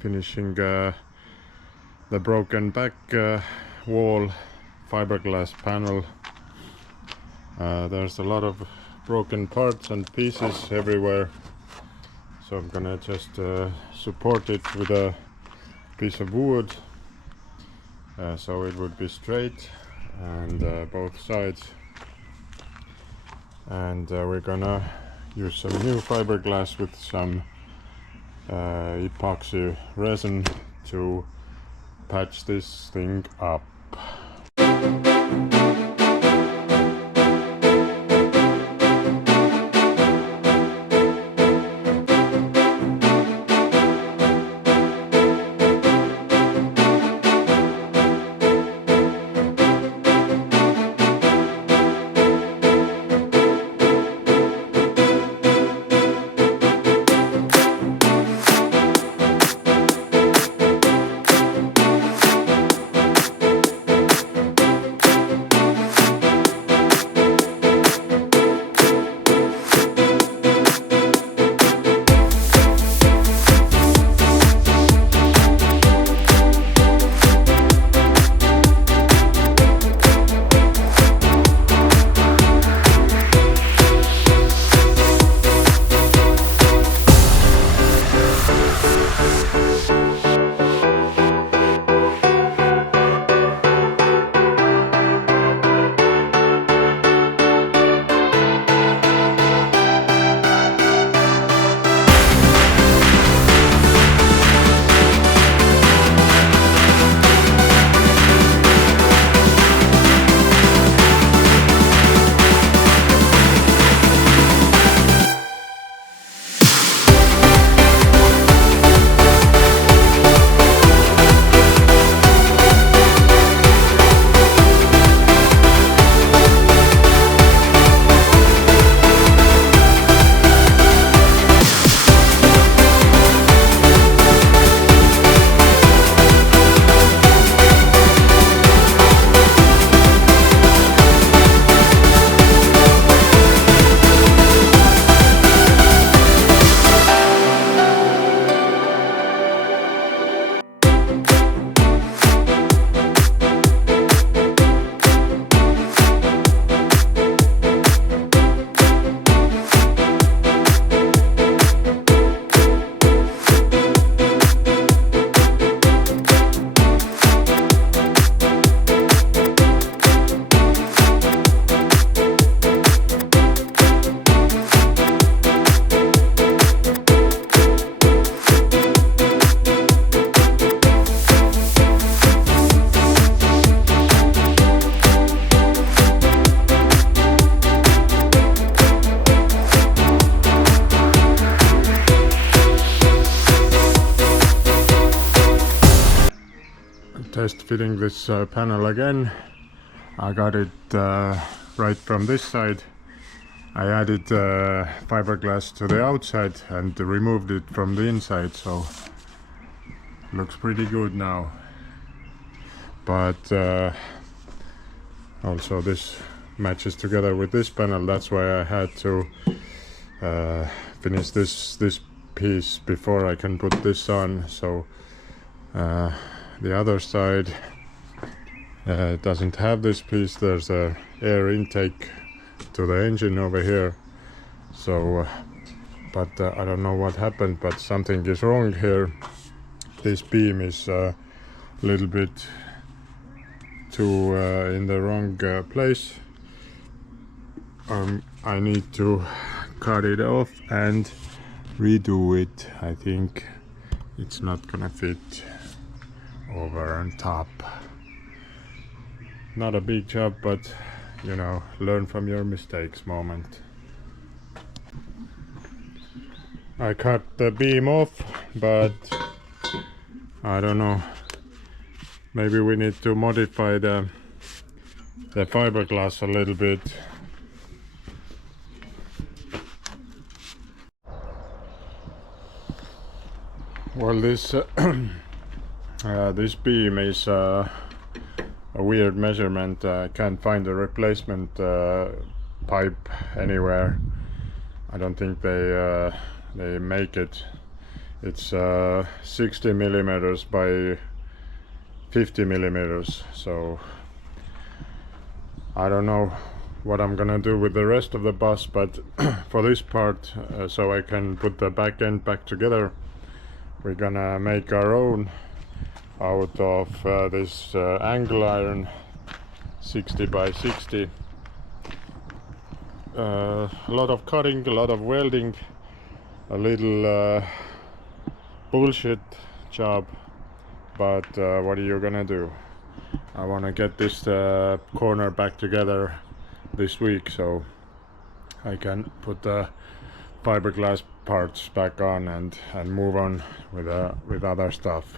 finishing the broken back wall fiberglass panel. There's a lot of broken parts and pieces everywhere, so I'm gonna just support it with a piece of wood so it would be straight and both sides. And we're gonna use some new fiberglass with some epoxy resin to patch this thing up. Test fitting this panel again. I got it right from this side. I added fiberglass to the outside and removed it from the inside, so looks pretty good now. But also this matches together with this panel, that's why I had to finish this piece before I can put this on. So the other side doesn't have this piece. There's a air intake to the engine over here, so but I don't know what happened, but something is wrong here. This beam is a little bit too in the wrong place. I need to cut it off and redo it. I think it's not gonna fit over on top. Not a big job, but you know, learn from your mistakes moment. I cut the beam off, but I don't know, maybe we need to modify the fiberglass a little bit. Well, this this beam is a weird measurement. I can't find a replacement pipe anywhere. I don't think they make it It's 60 millimeters by 50 millimeters, so I don't know what I'm gonna do with the rest of the bus, but for this part, so I can put the back end back together, we're gonna make our own out of this angle iron 60 by 60. A lot of cutting, a lot of welding, a little bullshit job, but what are you gonna do? I want to get this corner back together this week so I can put the fiberglass parts back on and move on with other stuff.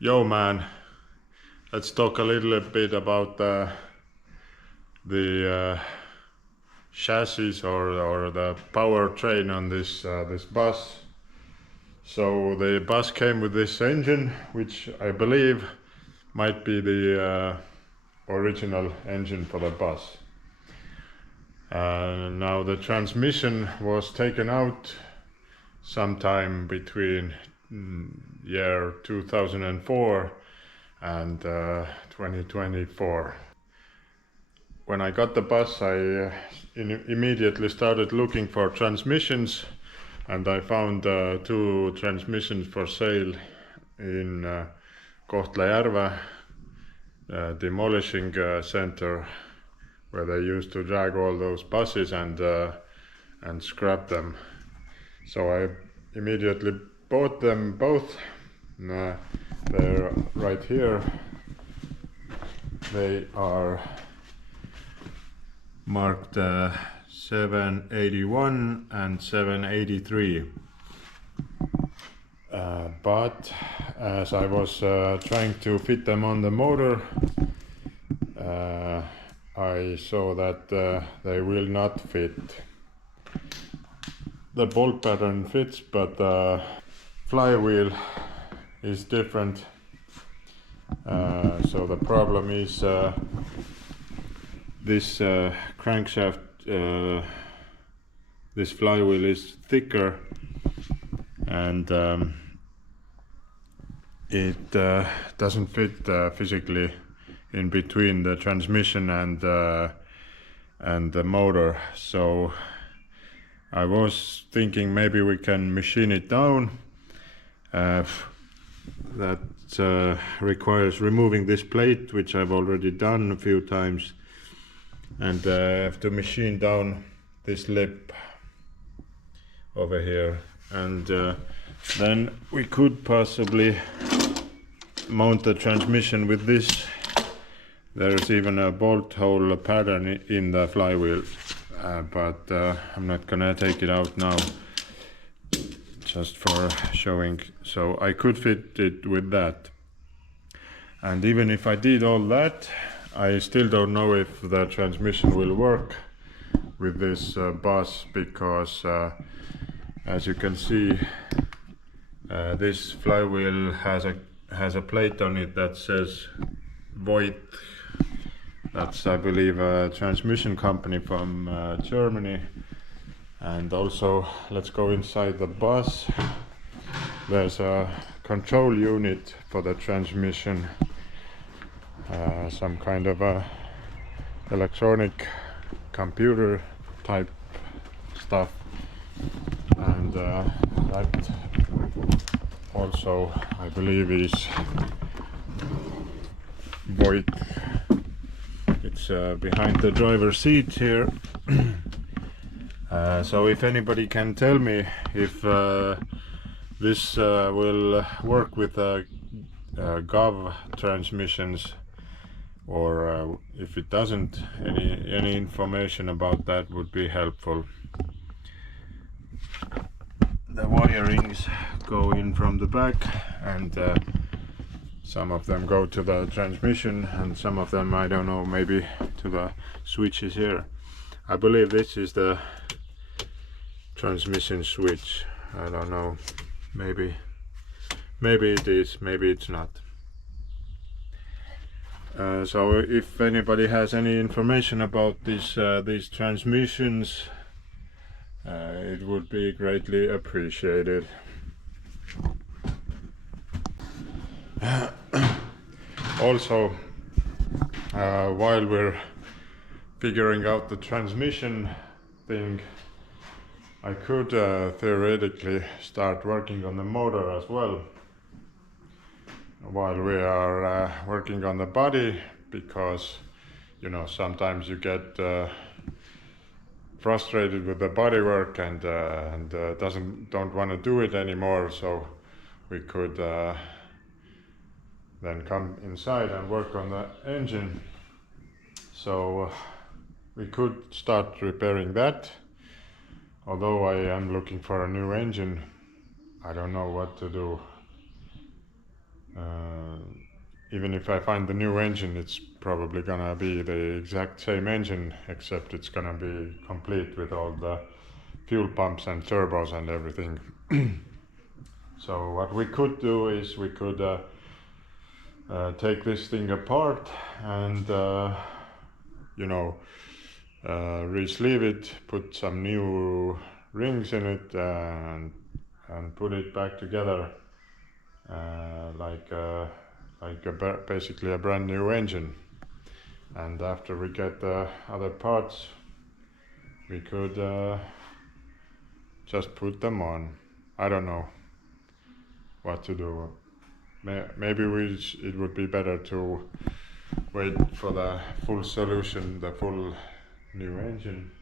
Yo man, let's talk a little bit about the chassis or the powertrain on this this bus. So the bus came with this engine, which I believe might be the original engine for the bus. Now the transmission was taken out sometime between year 2004 and 2024. When I got the bus, I immediately started looking for transmissions, and I found 2 transmissions for sale in Kohtla-Järve demolishing center, where they used to drag all those buses and scrap them. So I immediately bought them both. They're right here. They are marked 781 and 783. But as I was trying to fit them on the motor, I saw that they will not fit. The bolt pattern fits, but the flywheel is different. So the problem is this crankshaft, this flywheel is thicker, and it doesn't fit physically in between the transmission and the motor. So I was thinking maybe we can machine it down. That requires removing this plate, which I've already done a few times, and I have to machine down this lip over here, and then we could possibly mount the transmission with this. There's even a bolt hole pattern in the flywheel, but I'm not gonna take it out now, just for showing. So I could fit it with that, and even if I did all that, I still don't know if the transmission will work with this bus, because as you can see, this flywheel has a plate on it that says Voith. That's, I believe, a transmission company from Germany. And also, let's go inside the bus. There's a control unit for the transmission, some kind of a electronic computer type stuff, and that also, I believe, is Voith. It's behind the driver's seat here. So if anybody can tell me if this will work with GAV transmissions, or if it doesn't, any information about that would be helpful. The wirings go in from the back, and some of them go to the transmission, and some of them, I don't know, maybe to the switches here. I believe this is the transmission switch. I don't know, maybe it is, maybe it's not. So if anybody has any information about these transmissions, it would be greatly appreciated. Also, while we're figuring out the transmission thing, I could theoretically start working on the motor as well while we are working on the body, because, you know, sometimes you get frustrated with the body work and don't want to do it anymore. So we could then come inside and work on the engine. So we could start repairing that. Although I am looking for a new engine, I don't know what to do. even if I find the new engine, it's probably gonna be the exact same engine, except it's gonna be complete with all the fuel pumps and turbos and everything. So what we could do is we could take this thing apart and you know, re-sleeve it, put some new rings in it, and put it back together basically a brand new engine. And after we get the other parts, we could just put them on. I don't know what to do. Maybe it would be better to wait for the full solution, the full new engine.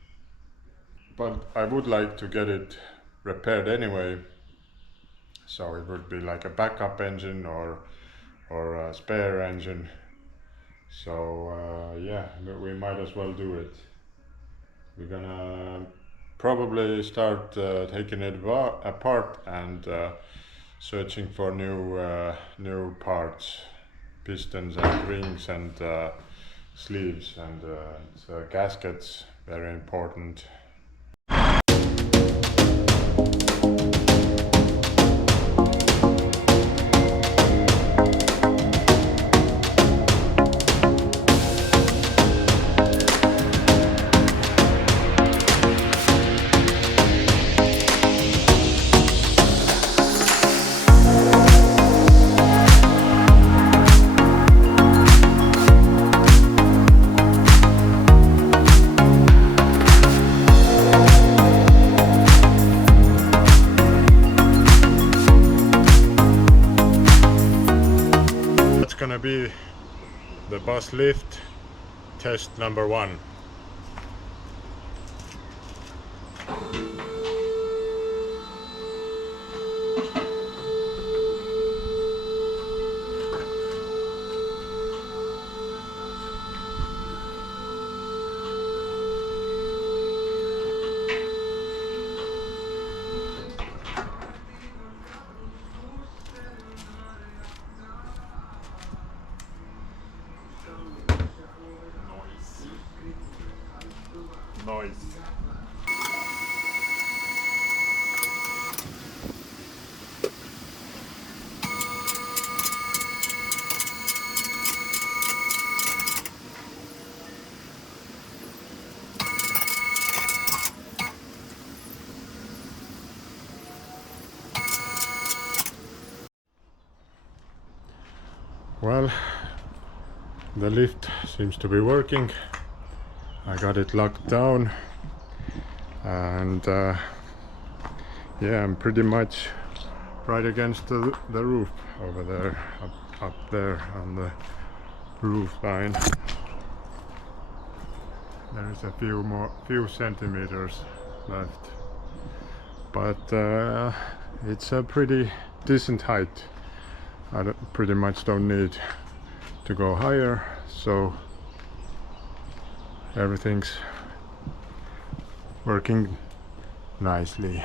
But I would like to get it repaired anyway, so it would be like a backup engine or a spare engine. So yeah, we might as well do it. We're gonna probably start taking it apart and searching for new parts, pistons and rings and sleeves and gaskets, very important. Gonna be the bus lift test number 1. Noise. Well, the lift seems to be working. I got it locked down, and yeah, I'm pretty much right against the roof over there, up there on the roof line. There is a few centimeters left, but it's a pretty decent height. I pretty much don't need to go higher, so everything's working nicely.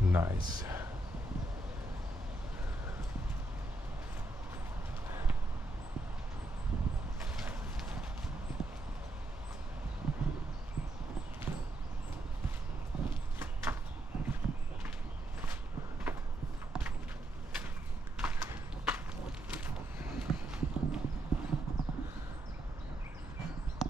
Nice.